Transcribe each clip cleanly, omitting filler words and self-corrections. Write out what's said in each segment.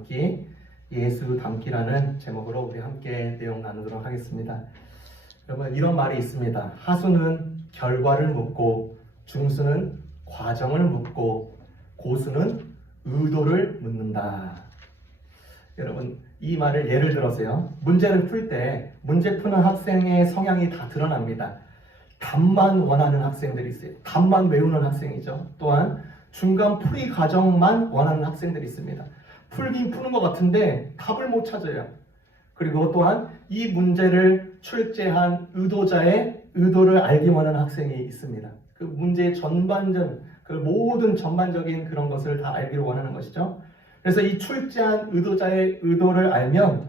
닮기, 예수 닮기라는 제목으로 우리 함께 내용 나누도록 하겠습니다. 여러분, 이런 말이 있습니다. 하수는 결과를 묻고, 중수는 과정을 묻고, 고수는 의도를 묻는다. 여러분, 이 말을 예를 들어서요, 문제를 풀 때 문제 푸는 학생의 성향이 다 드러납니다. 답만 원하는 학생들이 있어요. 답만 외우는 학생이죠. 또한 중간 풀이 과정만 원하는 학생들이 있습니다. 풀긴 푸는 것 같은데 답을 못 찾아요. 그리고 또한 이 문제를 출제한 의도자의 의도를 알기 원하는 학생이 있습니다. 그 문제의 그 모든 전반적인 그런 것을 다 알기를 원하는 것이죠. 그래서 이 출제한 의도자의 의도를 알면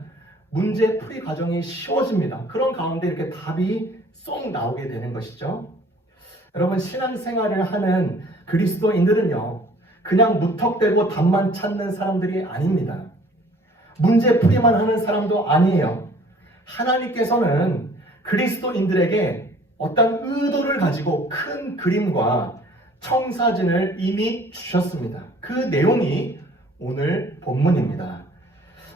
문제 풀이 과정이 쉬워집니다. 그런 가운데 이렇게 답이 쏙 나오게 되는 것이죠. 여러분, 신앙생활을 하는 그리스도인들은요, 그냥 무턱대고 답만 찾는 사람들이 아닙니다. 문제 풀이만 하는 사람도 아니에요. 하나님께서는 그리스도인들에게 어떤 의도를 가지고 큰 그림과 청사진을 이미 주셨습니다. 그 내용이 오늘 본문입니다.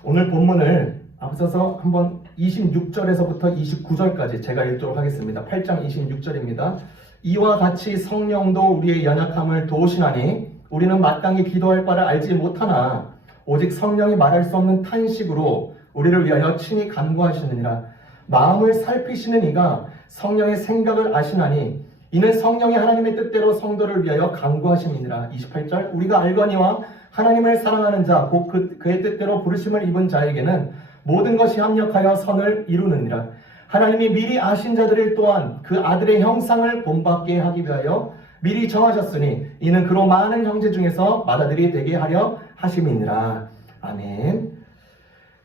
오늘 본문을 앞서서 한번 26절에서부터 29절까지 제가 읽도록 하겠습니다. 8장 26절입니다. 이와 같이 성령도 우리의 연약함을 도우시나니 우리는 마땅히 기도할 바를 알지 못하나 오직 성령이 말할 수 없는 탄식으로 우리를 위하여 친히 간구하시느니라. 마음을 살피시는 이가 성령의 생각을 아시나니 이는 성령이 하나님의 뜻대로 성도를 위하여 간구하심이니라. 28절, 우리가 알거니와 하나님을 사랑하는 자 곧 그의 뜻대로 부르심을 입은 자에게는 모든 것이 합력하여 선을 이루느니라. 하나님이 미리 아신 자들을 또한 그 아들의 형상을 본받게 하기 위하여 미리 정하셨으니 이는 그로 많은 형제 중에서 맏아들이 되게 하려 하심이니라. 아멘.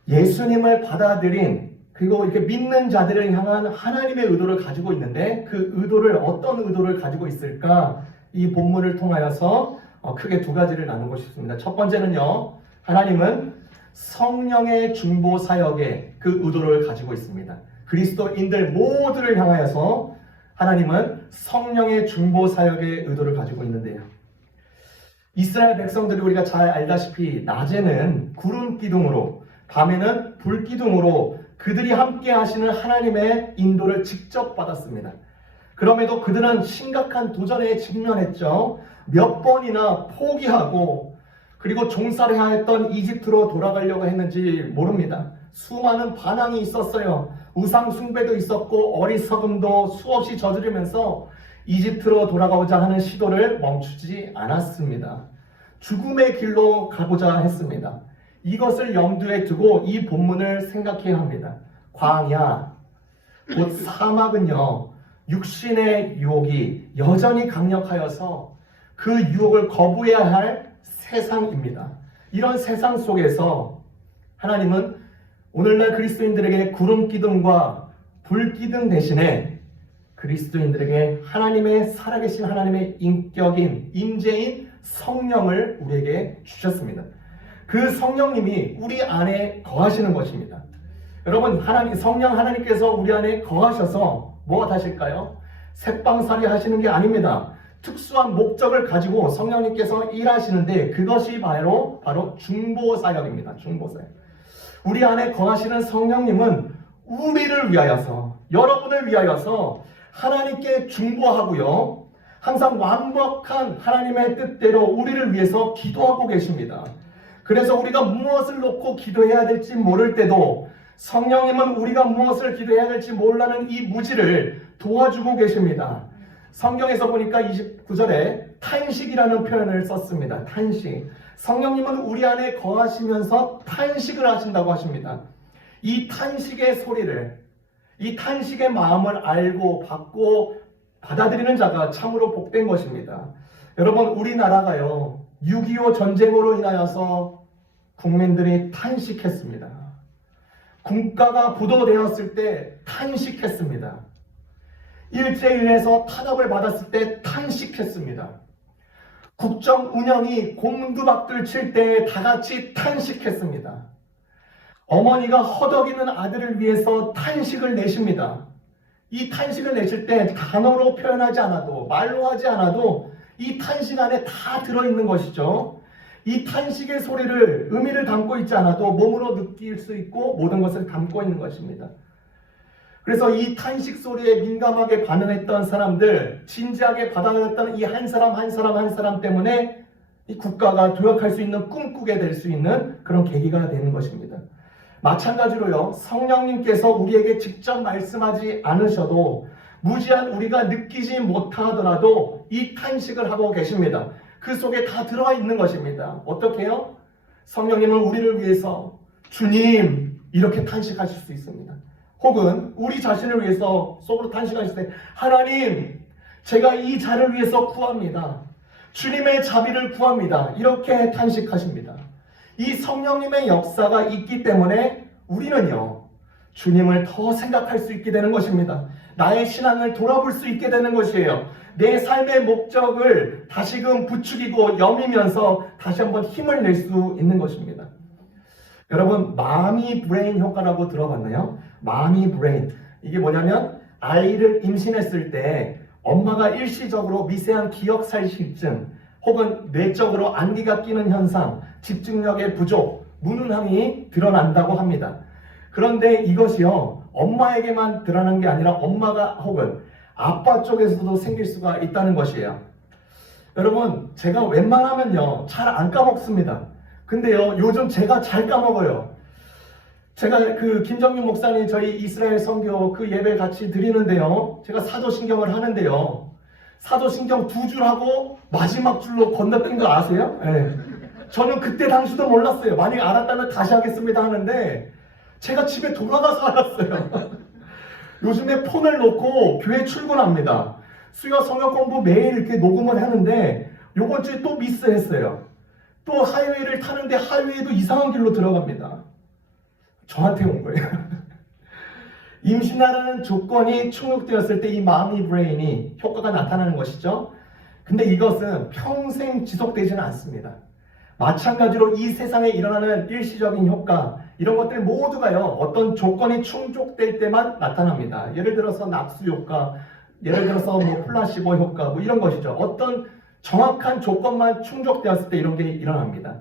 예수님을 받아들인 그리고 이렇게 믿는 자들을 향한 하나님의 의도를 가지고 있는데 그 의도를 어떤 의도를 가지고 있을까? 이 본문을 통하여서 크게 두 가지를 나누고 싶습니다. 첫 번째는요, 하나님은 성령의 중보 사역에 그 의도를 가지고 있습니다. 그리스도인들 모두를 향하여서 하나님은 성령의 중보 사역의 의도를 가지고 있는데요. 이스라엘 백성들이 우리가 잘 알다시피 낮에는 구름 기둥으로, 밤에는 불 기둥으로 그들이 함께 하시는 하나님의 인도를 직접 받았습니다. 그럼에도 그들은 심각한 도전에 직면했죠. 몇 번이나 포기하고 그리고 종살이해야 했던 이집트로 돌아가려고 했는지 모릅니다. 수많은 반항이 있었어요. 우상 숭배도 있었고 어리석음도 수없이 저지르면서 이집트로 돌아가고자 하는 시도를 멈추지 않았습니다. 죽음의 길로 가고자 했습니다. 이것을 염두에 두고 이 본문을 생각해야 합니다. 광야, 곧 사막은요, 육신의 유혹이 여전히 강력하여서 그 유혹을 거부해야 할 세상입니다. 이런 세상 속에서 하나님은 오늘날 그리스도인들에게 구름 기둥과 불 기둥 대신에 그리스도인들에게 하나님의 살아계신 하나님의 인격인 임재인 성령을 우리에게 주셨습니다. 그 성령님이 우리 안에 거하시는 것입니다. 여러분, 성령 하나님께서 우리 안에 거하셔서 무엇 하실까요? 새빵살이 하시는 게 아닙니다. 특수한 목적을 가지고 성령님께서 일하시는데 그것이 바로 중보사역입니다. 중보사역. 우리 안에 거하시는 성령님은 우리를 위하여서, 여러분을 위하여서 하나님께 중보하고요, 항상 완벽한 하나님의 뜻대로 우리를 위해서 기도하고 계십니다. 그래서 우리가 무엇을 놓고 기도해야 될지 모를 때도 성령님은 우리가 무엇을 기도해야 될지 몰라는 이 무지를 도와주고 계십니다. 성경에서 보니까 29절에 탄식이라는 표현을 썼습니다. 탄식. 성령님은 우리 안에 거하시면서 탄식을 하신다고 하십니다. 이 탄식의 소리를, 이 탄식의 마음을 알고 받고 받아들이는 자가 참으로 복된 것입니다. 여러분, 우리나라가요, 6.25 전쟁으로 인하여서 국민들이 탄식했습니다. 국가가 부도되었을 때 탄식했습니다. 일제일에서 타격을 받았을 때 탄식했습니다. 국정 운영이 곤두박질 칠 때 다 같이 탄식했습니다. 어머니가 허덕이는 아들을 위해서 탄식을 내십니다. 이 탄식을 내실 때 단어로 표현하지 않아도, 말로 하지 않아도 이 탄식 안에 다 들어있는 것이죠. 이 탄식의 소리를 의미를 담고 있지 않아도 몸으로 느낄 수 있고 모든 것을 담고 있는 것입니다. 그래서 이 탄식 소리에 민감하게 반응했던 사람들, 진지하게 받아들였던 이 한 사람 한 사람 한 사람 때문에 이 국가가 도약할 수 있는, 꿈꾸게 될 수 있는 그런 계기가 되는 것입니다. 마찬가지로요, 성령님께서 우리에게 직접 말씀하지 않으셔도 무지한 우리가 느끼지 못하더라도 이 탄식을 하고 계십니다. 그 속에 다 들어가 있는 것입니다. 어떻게 해요? 성령님은 우리를 위해서 주님 이렇게 탄식하실 수 있습니다. 혹은 우리 자신을 위해서 속으로 탄식하실 때 하나님 제가 이 자를 위해서 구합니다. 주님의 자비를 구합니다. 이렇게 탄식하십니다. 이 성령님의 역사가 있기 때문에 우리는요 주님을 더 생각할 수 있게 되는 것입니다. 나의 신앙을 돌아볼 수 있게 되는 것이에요. 내 삶의 목적을 다시금 부추기고 여미면서 다시 한번 힘을 낼 수 있는 것입니다. 여러분 마미 브레인 효과라고 들어봤나요? 마미 브레인, 이게 뭐냐면 아이를 임신했을 때 엄마가 일시적으로 미세한 기억 상실증 혹은 뇌적으로 안기가 끼는 현상, 집중력의 부족, 무능함이 드러난다고 합니다. 그런데 이것이요 엄마에게만 드러나는 게 아니라 엄마가 혹은 아빠 쪽에서도 생길 수가 있다는 것이에요. 여러분 제가 웬만하면요 잘 안 까먹습니다. 근데요 요즘 제가 잘 까먹어요. 제가 그 김정민 목사님 저희 이스라엘 선교 그 예배 같이 드리는데요, 제가 사도신경을 하는데요, 사도신경 2줄 하고 마지막 줄로 건너뛴 거 아세요? 네. 저는 그때 당시도 몰랐어요. 만약 알았다면 다시 하겠습니다 하는데 제가 집에 돌아가서 알았어요. 요즘에 폰을 놓고 교회 출근합니다. 수요 성역 공부 매일 이렇게 녹음을 하는데 요번 주에 또 미스했어요. 또 하이웨이를 타는데 하이웨이도 이상한 길로 들어갑니다. 저한테 온 거예요. 임신하라는 조건이 충족되었을 때 이 마미 브레인이 효과가 나타나는 것이죠. 근데 이것은 평생 지속되지는 않습니다. 마찬가지로 이 세상에 일어나는 일시적인 효과, 이런 것들 모두가요 어떤 조건이 충족될 때만 나타납니다. 예를 들어서 낙수 효과, 예를 들어서 뭐 플라시보 효과, 뭐 이런 것이죠. 어떤 정확한 조건만 충족되었을 때 이런 게 일어납니다.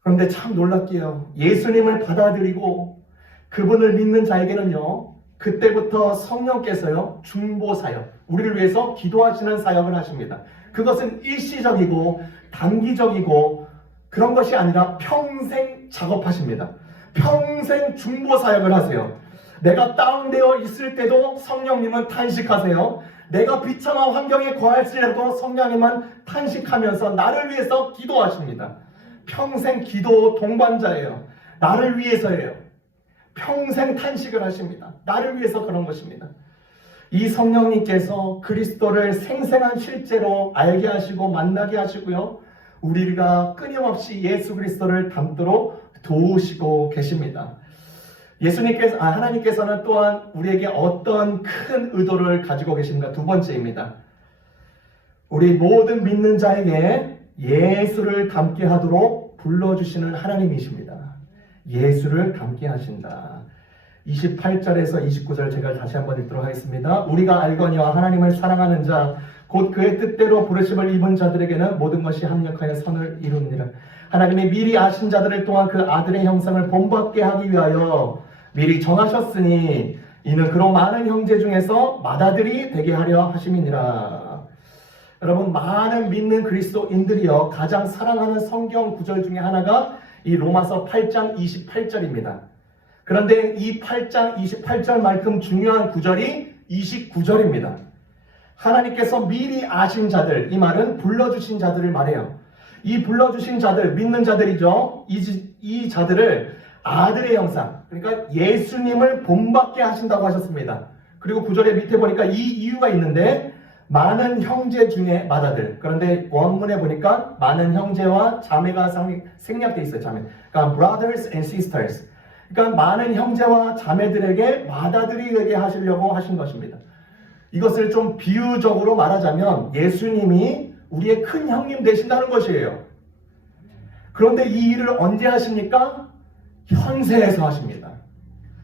그런데 참 놀랍게요, 예수님을 받아들이고 그분을 믿는 자에게는요 그때부터 성령께서요 중보사역, 우리를 위해서 기도하시는 사역을 하십니다. 그것은 일시적이고 단기적이고 그런 것이 아니라 평생 작업하십니다. 평생 중보사역을 하세요. 내가 다운되어 있을 때도 성령님은 탄식하세요. 내가 비참한 환경에 거할지라도 성령님은 탄식하면서 나를 위해서 기도하십니다. 평생 기도 동반자예요. 나를 위해서예요. 평생 탄식을 하십니다. 나를 위해서 그런 것입니다. 이 성령님께서 그리스도를 생생한 실제로 알게 하시고 만나게 하시고요, 우리가 끊임없이 예수 그리스도를 닮도록 도우시고 계십니다. 하나님께서는 또한 우리에게 어떤 큰 의도를 가지고 계신가? 두 번째입니다. 우리 모든 믿는 자에게 예수를 닮게 하도록 불러주시는 하나님이십니다. 예수를 닮게 하신다. 28절에서 29절 제가 다시 한번 읽도록 하겠습니다. 우리가 알거니와 하나님을 사랑하는 자 곧 그의 뜻대로 부르심을 입은 자들에게는 모든 것이 합력하여 선을 이루느니라. 하나님이 미리 아신 자들을 또한 그 아들의 형상을 본받게 하기 위하여 미리 정하셨으니 이는 그런 많은 형제 중에서 맏아들이 되게 하려 하심이니라. 여러분 많은 믿는 그리스도인들이여 가장 사랑하는 성경 구절 중에 하나가 이 로마서 8장 28절입니다. 그런데 이 8장 28절만큼 중요한 구절이 29절입니다. 하나님께서 미리 아신 자들, 이 말은 불러주신 자들을 말해요. 이 불러주신 자들, 믿는 자들이죠. 이 자들을 아들의 형상, 그러니까 예수님을 본받게 하신다고 하셨습니다. 그리고 구절의 밑에 보니까 이 이유가 있는데 많은 형제 중에 맏아들. 그런데 원문에 보니까 많은 형제와 자매가 생략되어 있어요. 자매. 그러니까 brothers and sisters. 그러니까 많은 형제와 자매들에게 맏아들이 되게 하시려고 하신 것입니다. 이것을 좀 비유적으로 말하자면 예수님이 우리의 큰 형님 되신다는 것이에요. 그런데 이 일을 언제 하십니까? 현세에서 하십니다.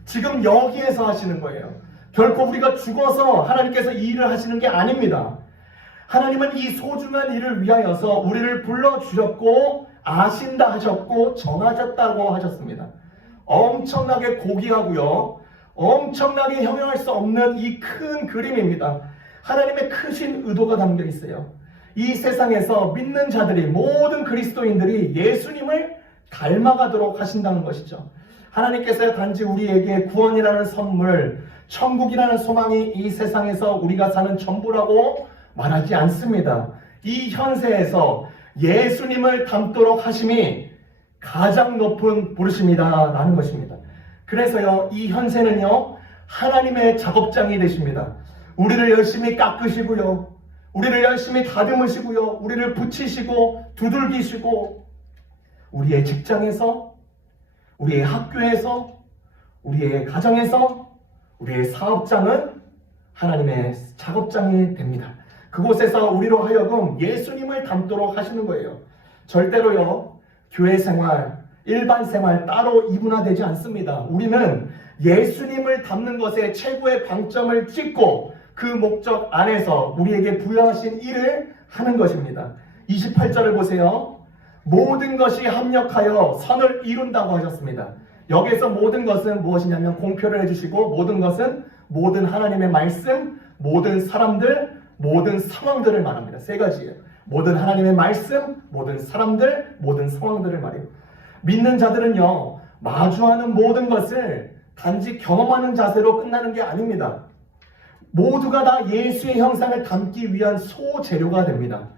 지금 여기에서 하시는 거예요. 결코 우리가 죽어서 하나님께서 이 일을 하시는 게 아닙니다. 하나님은 이 소중한 일을 위하여서 우리를 불러주셨고 아신다 하셨고 정하셨다고 하셨습니다. 엄청나게 고귀하고요. 엄청나게 형용할 수 없는 이 큰 그림입니다. 하나님의 크신 의도가 담겨 있어요. 이 세상에서 믿는 자들이, 모든 그리스도인들이 예수님을 닮아가도록 하신다는 것이죠. 하나님께서 단지 우리에게 구원이라는 선물, 천국이라는 소망이 이 세상에서 우리가 사는 전부라고 말하지 않습니다. 이 현세에서 예수님을 닮도록 하심이 가장 높은 부르심이다 라는 것입니다. 그래서요, 이 현세는요, 하나님의 작업장이 되십니다. 우리를 열심히 깎으시고요, 우리를 열심히 다듬으시고요, 우리를 붙이시고 두들기시고, 우리의 직장에서, 우리의 학교에서, 우리의 가정에서, 우리의 사업장은 하나님의 작업장이 됩니다. 그곳에서 우리로 하여금 예수님을 닮도록 하시는 거예요. 절대로요, 교회 생활, 일반 생활 따로 이분화되지 않습니다. 우리는 예수님을 닮는 것에 최고의 방점을 찍고 그 목적 안에서 우리에게 부여하신 일을 하는 것입니다. 28절을 보세요. 모든 것이 합력하여 선을 이룬다고 하셨습니다. 여기서 모든 것은 무엇이냐면 공표를 해주시고, 모든 것은 모든 하나님의 말씀, 모든 사람들, 모든 상황들을 말합니다. 세 가지예요. 모든 하나님의 말씀, 모든 사람들, 모든 상황들을 말해요. 믿는 자들은요, 마주하는 모든 것을 단지 경험하는 자세로 끝나는 게 아닙니다. 모두가 다 예수의 형상을 담기 위한 소재료가 됩니다.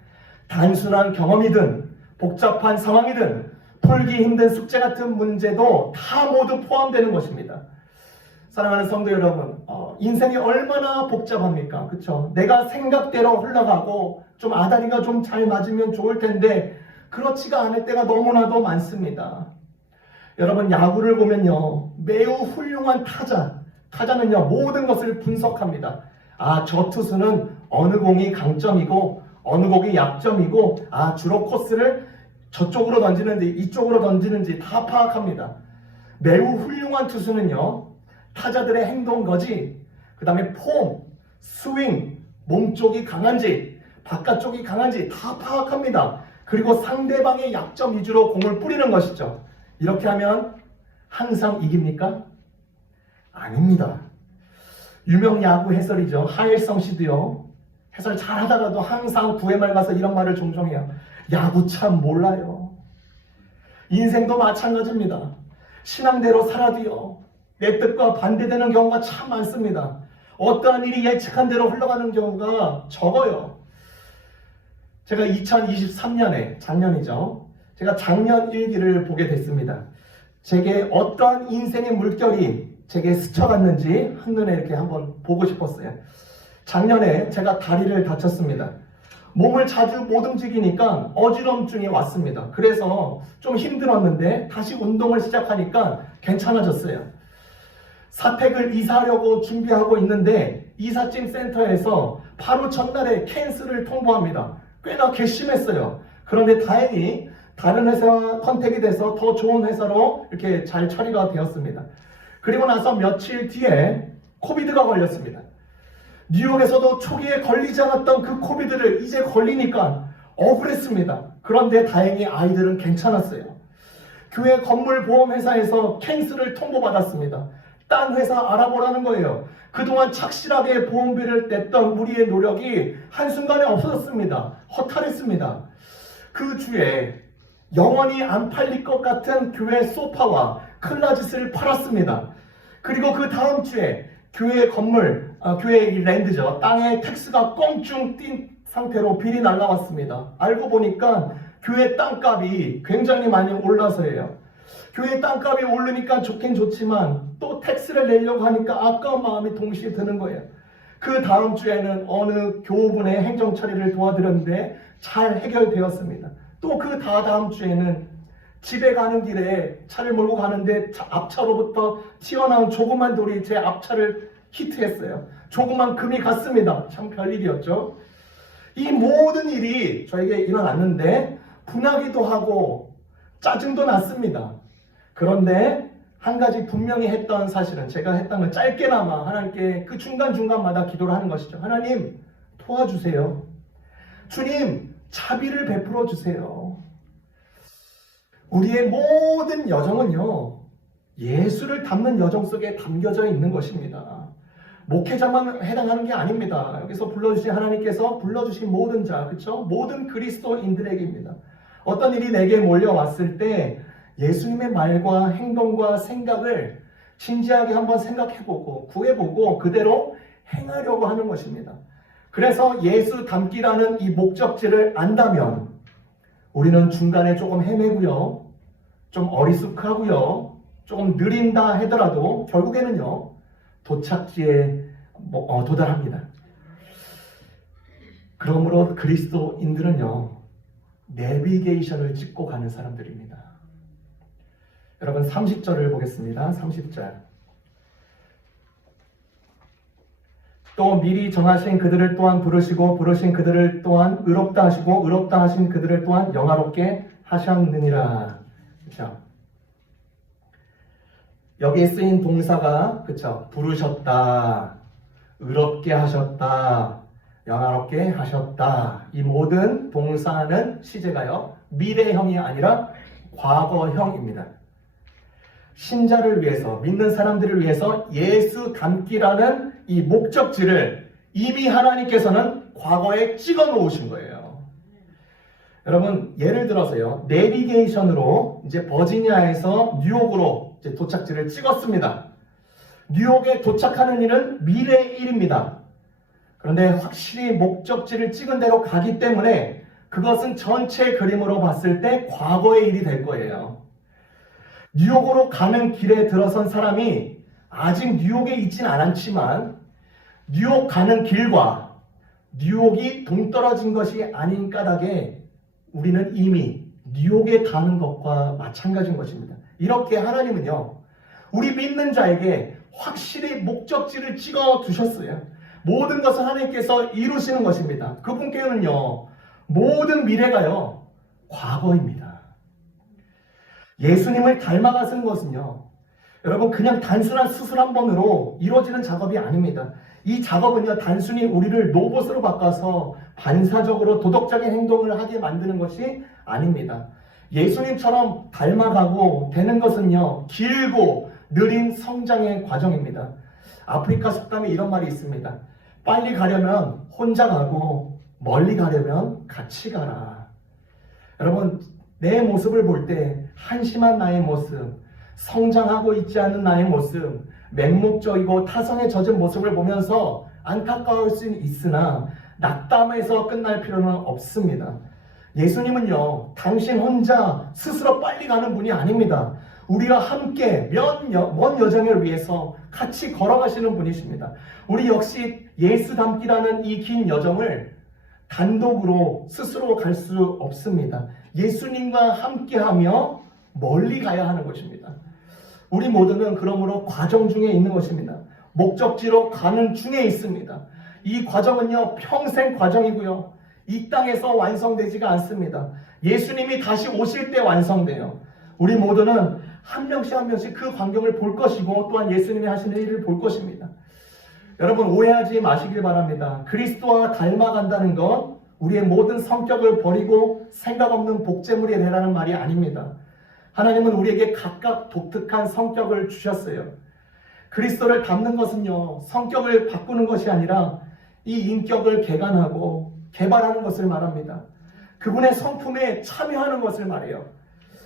단순한 경험이든 복잡한 상황이든 풀기 힘든 숙제 같은 문제도 다 모두 포함되는 것입니다. 사랑하는 성도 여러분, 인생이 얼마나 복잡합니까? 그렇죠? 내가 생각대로 흘러가고 좀 아다리가 좀 잘 맞으면 좋을 텐데 그렇지가 않을 때가 너무나도 많습니다. 여러분, 야구를 보면요, 매우 훌륭한 타자는요, 모든 것을 분석합니다. 저 투수는 어느 공이 강점이고 어느 공이 약점이고, 주로 코스를 저쪽으로 던지는지 이쪽으로 던지는지 다 파악합니다. 매우 훌륭한 투수는요, 타자들의 행동 거지, 그 다음에 폼, 스윙, 몸쪽이 강한지 바깥쪽이 강한지 다 파악합니다. 그리고 상대방의 약점 위주로 공을 뿌리는 것이죠. 이렇게 하면 항상 이깁니까? 아닙니다. 유명 야구 해설이죠. 하일성 씨도요, 해설 잘하다가도 항상 9회말 가서 이런 말을 종종 해요. 야구 참 몰라요. 인생도 마찬가지입니다. 신앙대로 살아도요, 내 뜻과 반대되는 경우가 참 많습니다. 어떠한 일이 예측한 대로 흘러가는 경우가 적어요. 제가 2023년에, 작년이죠, 제가 작년 일기를 보게 됐습니다. 제게 어떠한 인생의 물결이 제게 스쳐갔는지 한눈에 이렇게 한번 보고 싶었어요. 작년에 제가 다리를 다쳤습니다. 몸을 자주 못 움직이니까 어지럼증이 왔습니다. 그래서 좀 힘들었는데 다시 운동을 시작하니까 괜찮아졌어요. 사택을 이사하려고 준비하고 있는데 이삿짐 센터에서 바로 전날에 캔슬을 통보합니다. 꽤나 괘씸했어요. 그런데 다행히 다른 회사와 컨택이 돼서 더 좋은 회사로 이렇게 잘 처리가 되었습니다. 그리고 나서 며칠 뒤에 코비드가 걸렸습니다. 뉴욕에서도 초기에 걸리지 않았던 그 코비드를 이제 걸리니까 억울했습니다. 그런데 다행히 아이들은 괜찮았어요. 교회 건물 보험회사에서 캔슬을 통보받았습니다. 딴 회사 알아보라는 거예요. 그동안 착실하게 보험비를 냈던 우리의 노력이 한순간에 없어졌습니다. 허탈했습니다. 그 주에 영원히 안 팔릴 것 같은 교회 소파와 클라짓을 팔았습니다. 그리고 그 다음 주에 교회 건물, 교회 랜드죠, 땅에 텍스가 껑충 뛴 상태로 빌이 날라왔습니다. 알고 보니까 교회 땅값이 굉장히 많이 올라서예요. 교회 땅값이 오르니까 좋긴 좋지만 또 텍스를 내려고 하니까 아까운 마음이 동시에 드는 거예요. 그 다음 주에는 어느 교우분의 행정 처리를 도와드렸는데 잘 해결되었습니다. 또 그 다음 주에는 집에 가는 길에 차를 몰고 가는데 앞차로부터 튀어나온 조그만 돌이 제 앞차를 히트했어요. 조그만 금이 갔습니다. 참 별일이었죠. 이 모든 일이 저에게 일어났는데 분하기도 하고 짜증도 났습니다. 그런데 한 가지 분명히 했던 사실은, 제가 했던 건 짧게나마 하나님께 그 중간중간마다 기도를 하는 것이죠. 하나님, 도와주세요. 주님, 자비를 베풀어 주세요. 우리의 모든 여정은요, 예수를 담는 여정 속에 담겨져 있는 것입니다. 목회자만 해당하는 게 아닙니다. 여기서 불러주신 하나님께서 불러주신 모든 자, 그렇죠? 모든 그리스도인들에게입니다. 어떤 일이 내게 몰려왔을 때 예수님의 말과 행동과 생각을 진지하게 한번 생각해보고 구해보고 그대로 행하려고 하는 것입니다. 그래서 예수 닮기라는 이 목적지를 안다면 우리는 중간에 조금 헤매고요, 좀 어리숙하고요, 조금 느린다 하더라도 결국에는요, 도착지에 도달합니다. 그러므로 그리스도인들은요, 내비게이션을 찍고 가는 사람들입니다. 여러분 30절을 보겠습니다. 30절. 또 미리 정하신 그들을 또한 부르시고 부르신 그들을 또한 의롭다 하시고 의롭다 하신 그들을 또한 영화롭게 하셨느니라. 그렇죠? 여기에 쓰인 동사가 그렇죠? 부르셨다, 의롭게 하셨다, 영화롭게 하셨다. 이 모든 동사는 시제가요, 미래형이 아니라 과거형입니다. 신자를 위해서, 믿는 사람들을 위해서 예수 닮기라는 이 목적지를 이미 하나님께서는 과거에 찍어 놓으신 거예요. 여러분, 예를 들어서요, 내비게이션으로 이제 버지니아에서 뉴욕으로 이제 도착지를 찍었습니다. 뉴욕에 도착하는 일은 미래의 일입니다. 그런데 확실히 목적지를 찍은 대로 가기 때문에 그것은 전체 그림으로 봤을 때 과거의 일이 될 거예요. 뉴욕으로 가는 길에 들어선 사람이 아직 뉴욕에 있진 않았지만 뉴욕 가는 길과 뉴욕이 동떨어진 것이 아닌 까닭에 우리는 이미 뉴욕에 가는 것과 마찬가지인 것입니다. 이렇게 하나님은요, 우리 믿는 자에게 확실히 목적지를 찍어 두셨어요. 모든 것을 하나님께서 이루시는 것입니다. 그분께는요, 모든 미래가요, 과거입니다. 예수님을 닮아가는 것은요, 여러분 그냥 단순한 수술 한 번으로 이루어지는 작업이 아닙니다. 이 작업은요, 단순히 우리를 로봇으로 바꿔서 반사적으로 도덕적인 행동을 하게 만드는 것이 아닙니다. 예수님처럼 닮아가고 되는 것은요, 길고 느린 성장의 과정입니다. 아프리카 속담에 이런 말이 있습니다. 빨리 가려면 혼자 가고 멀리 가려면 같이 가라. 여러분, 내 모습을 볼 때 한심한 나의 모습, 성장하고 있지 않은 나의 모습, 맹목적이고 타성에 젖은 모습을 보면서 안타까울 수는 있으나 낙담해서 끝날 필요는 없습니다. 예수님은요, 당신 혼자 스스로 빨리 가는 분이 아닙니다. 우리와 함께 먼 여정을 위해서 같이 걸어가시는 분이십니다. 우리 역시 예수 닮기라는 이 긴 여정을 단독으로 스스로 갈 수 없습니다. 예수님과 함께하며 멀리 가야 하는 것입니다. 우리 모두는 그러므로 과정 중에 있는 것입니다. 목적지로 가는 중에 있습니다. 이 과정은요, 평생 과정이고요, 이 땅에서 완성되지가 않습니다. 예수님이 다시 오실 때 완성돼요. 우리 모두는 한 명씩 한 명씩 그 광경을 볼 것이고 또한 예수님이 하시는 일을 볼 것입니다. 여러분, 오해하지 마시길 바랍니다. 그리스도와 닮아간다는 것, 우리의 모든 성격을 버리고 생각 없는 복제물이 되라는 말이 아닙니다. 하나님은 우리에게 각각 독특한 성격을 주셨어요. 그리스도를 닮는 것은요, 성격을 바꾸는 것이 아니라 이 인격을 개간하고 개발하는 것을 말합니다. 그분의 성품에 참여하는 것을 말해요.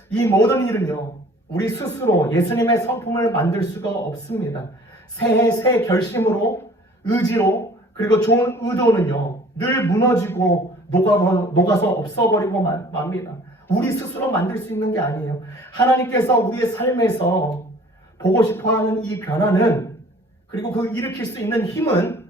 이 모든 일은요, 우리 스스로 예수님의 성품을 만들 수가 없습니다. 새해 새 결심으로, 의지로, 그리고 좋은 의도는요, 늘 무너지고 녹아서 없어버리고 맙니다. 우리 스스로 만들 수 있는 게 아니에요. 하나님께서 우리의 삶에서 보고 싶어하는 이 변화는, 그리고 그 일으킬 수 있는 힘은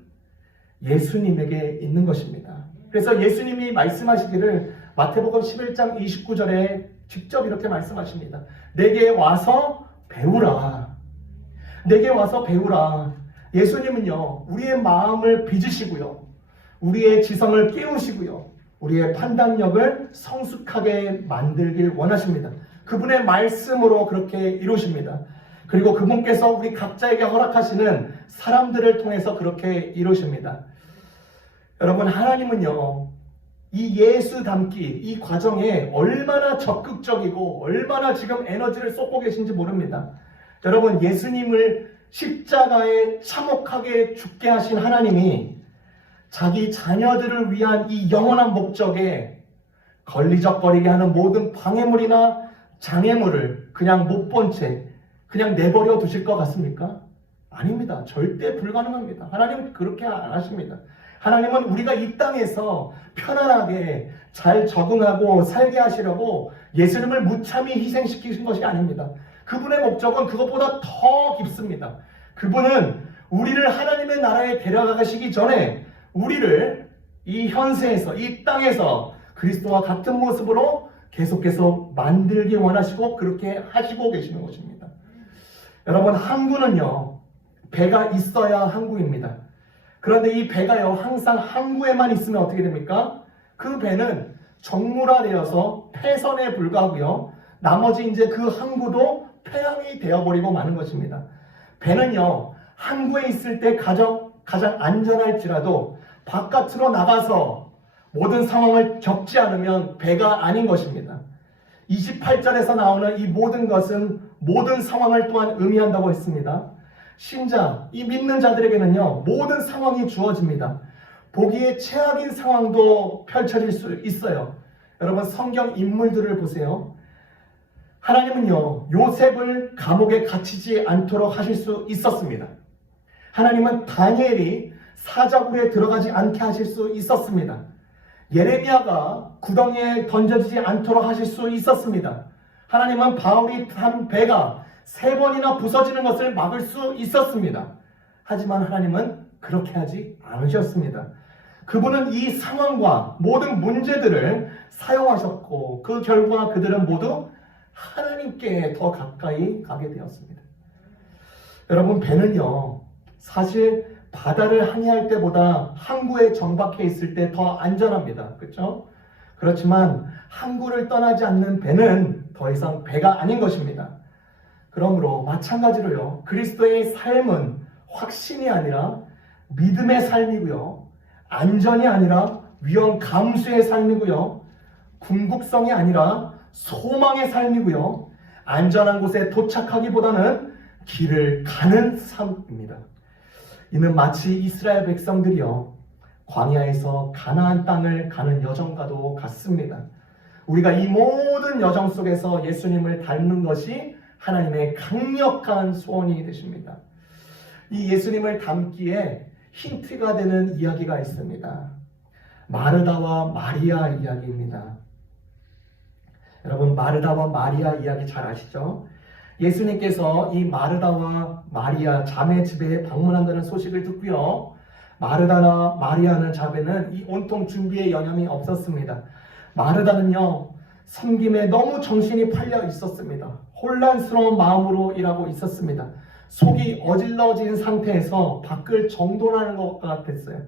예수님에게 있는 것입니다. 그래서 예수님이 말씀하시기를 마태복음 11장 29절에 직접 이렇게 말씀하십니다. 내게 와서 배우라. 내게 와서 배우라. 예수님은요, 우리의 마음을 빚으시고요, 우리의 지성을 깨우시고요, 우리의 판단력을 성숙하게 만들길 원하십니다. 그분의 말씀으로 그렇게 이루십니다. 그리고 그분께서 우리 각자에게 허락하시는 사람들을 통해서 그렇게 이루십니다. 여러분, 하나님은요, 이 예수 닮기, 이 과정에 얼마나 적극적이고 얼마나 지금 에너지를 쏟고 계신지 모릅니다. 여러분, 예수님을 십자가에 참혹하게 죽게 하신 하나님이 자기 자녀들을 위한 이 영원한 목적에 걸리적거리게 하는 모든 방해물이나 장애물을 그냥 못 본 채 그냥 내버려 두실 것 같습니까? 아닙니다. 절대 불가능합니다. 하나님은 그렇게 안 하십니다. 하나님은 우리가 이 땅에서 편안하게 잘 적응하고 살게 하시려고 예수님을 무참히 희생시키신 것이 아닙니다. 그분의 목적은 그것보다 더 깊습니다. 그분은 우리를 하나님의 나라에 데려가시기 전에 우리를 이 현세에서, 이 땅에서 그리스도와 같은 모습으로 계속해서 만들기 원하시고 그렇게 하시고 계시는 것입니다. 여러분, 항구는요, 배가 있어야 항구입니다. 그런데 이 배가요, 항상 항구에만 있으면 어떻게 됩니까? 그 배는 정물화되어서 폐선에 불과하고요, 나머지 이제 그 항구도 폐항이 되어버리고 마는 것입니다. 배는요, 항구에 있을 때 가장 안전할지라도 바깥으로 나가서 모든 상황을 겪지 않으면 배가 아닌 것입니다. 28절에서 나오는 이 모든 것은 모든 상황을 또한 의미한다고 했습니다. 신자, 이 믿는 자들에게는요, 모든 상황이 주어집니다. 보기에 최악인 상황도 펼쳐질 수 있어요. 여러분, 성경 인물들을 보세요. 하나님은요, 요셉을 감옥에 갇히지 않도록 하실 수 있었습니다. 하나님은 다니엘이 사자굴에 들어가지 않게 하실 수 있었습니다. 예레미야가 구덩이에 던져지지 않도록 하실 수 있었습니다. 하나님은 바울이 탄 배가 3번이나 부서지는 것을 막을 수 있었습니다. 하지만 하나님은 그렇게 하지 않으셨습니다. 그분은 이 상황과 모든 문제들을 사용하셨고 그 결과 그들은 모두 하나님께 더 가까이 가게 되었습니다. 여러분, 배는요, 사실 바다를 항해할 때보다 항구에 정박해 있을 때 더 안전합니다. 그렇죠? 그렇지만 항구를 떠나지 않는 배는 더 이상 배가 아닌 것입니다. 그러므로 마찬가지로요, 그리스도의 삶은 확신이 아니라 믿음의 삶이고요, 안전이 아니라 위험 감수의 삶이고요, 궁극성이 아니라 소망의 삶이고요, 안전한 곳에 도착하기보다는 길을 가는 삶입니다. 이는 마치 이스라엘 백성들이요, 광야에서 가나안 땅을 가는 여정과도 같습니다. 우리가 이 모든 여정 속에서 예수님을 닮는 것이 하나님의 강력한 소원이 되십니다. 이 예수님을 닮기에 힌트가 되는 이야기가 있습니다. 마르다와 마리아 이야기입니다. 여러분, 마르다와 마리아 이야기 잘 아시죠? 예수님께서 이 마르다와 마리아 자매 집에 방문한다는 소식을 듣고요, 마르다나 마리아는 자매는 이 온통 준비에 여념이 없었습니다. 마르다는요, 섬김에 너무 정신이 팔려 있었습니다. 혼란스러운 마음으로 일하고 있었습니다. 속이 어질러진 상태에서 밖을 정돈하는 것 같았어요.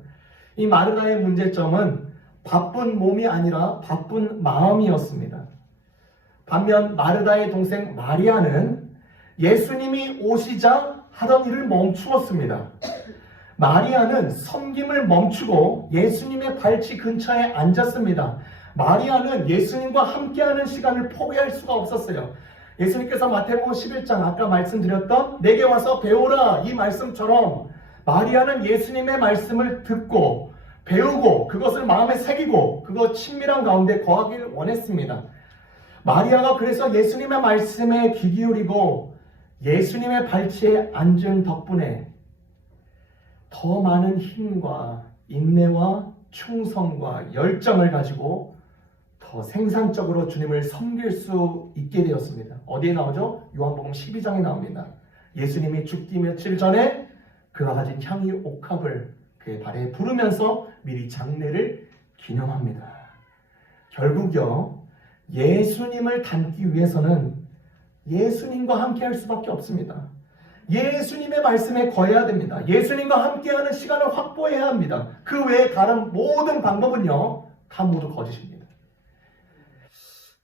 이 마르다의 문제점은 바쁜 몸이 아니라 바쁜 마음이었습니다. 반면 마르다의 동생 마리아는 예수님이 오시자 하던 일을 멈추었습니다. 마리아는 섬김을 멈추고 예수님의 발치 근처에 앉았습니다. 마리아는 예수님과 함께하는 시간을 포기할 수가 없었어요. 예수님께서 마태복음 11장 아까 말씀드렸던 내게 와서 배우라 이 말씀처럼 마리아는 예수님의 말씀을 듣고 배우고 그것을 마음에 새기고 그것 친밀한 가운데 거하기를 원했습니다. 마리아가 그래서 예수님의 말씀에 귀 기울이고 예수님의 발치에 앉은 덕분에 더 많은 힘과 인내와 충성과 열정을 가지고 더 생산적으로 주님을 섬길 수 있게 되었습니다. 어디에 나오죠? 요한복음 12장에 나옵니다. 예수님이 죽기 며칠 전에 그가 가진 향유 옥합을 그의 발에 부르면서 미리 장례를 기념합니다. 결국요, 예수님을 닮기 위해서는 예수님과 함께 할 수밖에 없습니다. 예수님의 말씀에 거해야 됩니다. 예수님과 함께하는 시간을 확보해야 합니다. 그 외에 다른 모든 방법은요, 다 모두 거짓입니다.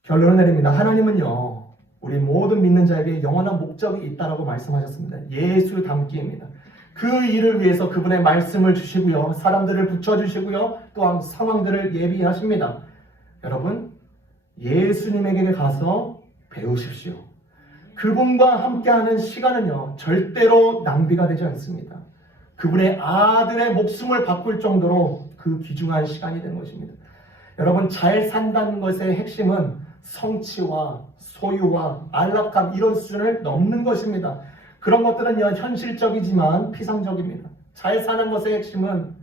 결론을 내립니다. 하나님은요, 우리 모든 믿는 자에게 영원한 목적이 있다라고 말씀하셨습니다. 예수 닮기입니다. 그 일을 위해서 그분의 말씀을 주시고요. 사람들을 붙여주시고요. 또한 상황들을 예비하십니다. 여러분, 예수님에게 가서 배우십시오. 그분과 함께하는 시간은요, 절대로 낭비가 되지 않습니다. 그분의 아들의 목숨을 바꿀 정도로 그 귀중한 시간이 되는 것입니다. 여러분, 잘 산다는 것의 핵심은 성취와 소유와 안락함 이런 수준을 넘는 것입니다. 그런 것들은요, 현실적이지만 피상적입니다. 잘 사는 것의 핵심은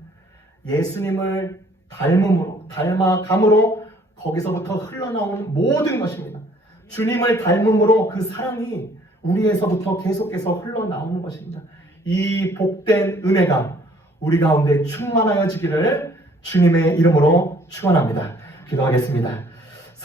예수님을 닮음으로, 닮아감으로 거기서부터 흘러나오는 모든 것입니다. 주님을 닮음으로 그 사랑이 우리에서부터 계속해서 흘러나오는 것입니다. 이 복된 은혜가 우리 가운데 충만하여지기를 주님의 이름으로 축원합니다. 기도하겠습니다.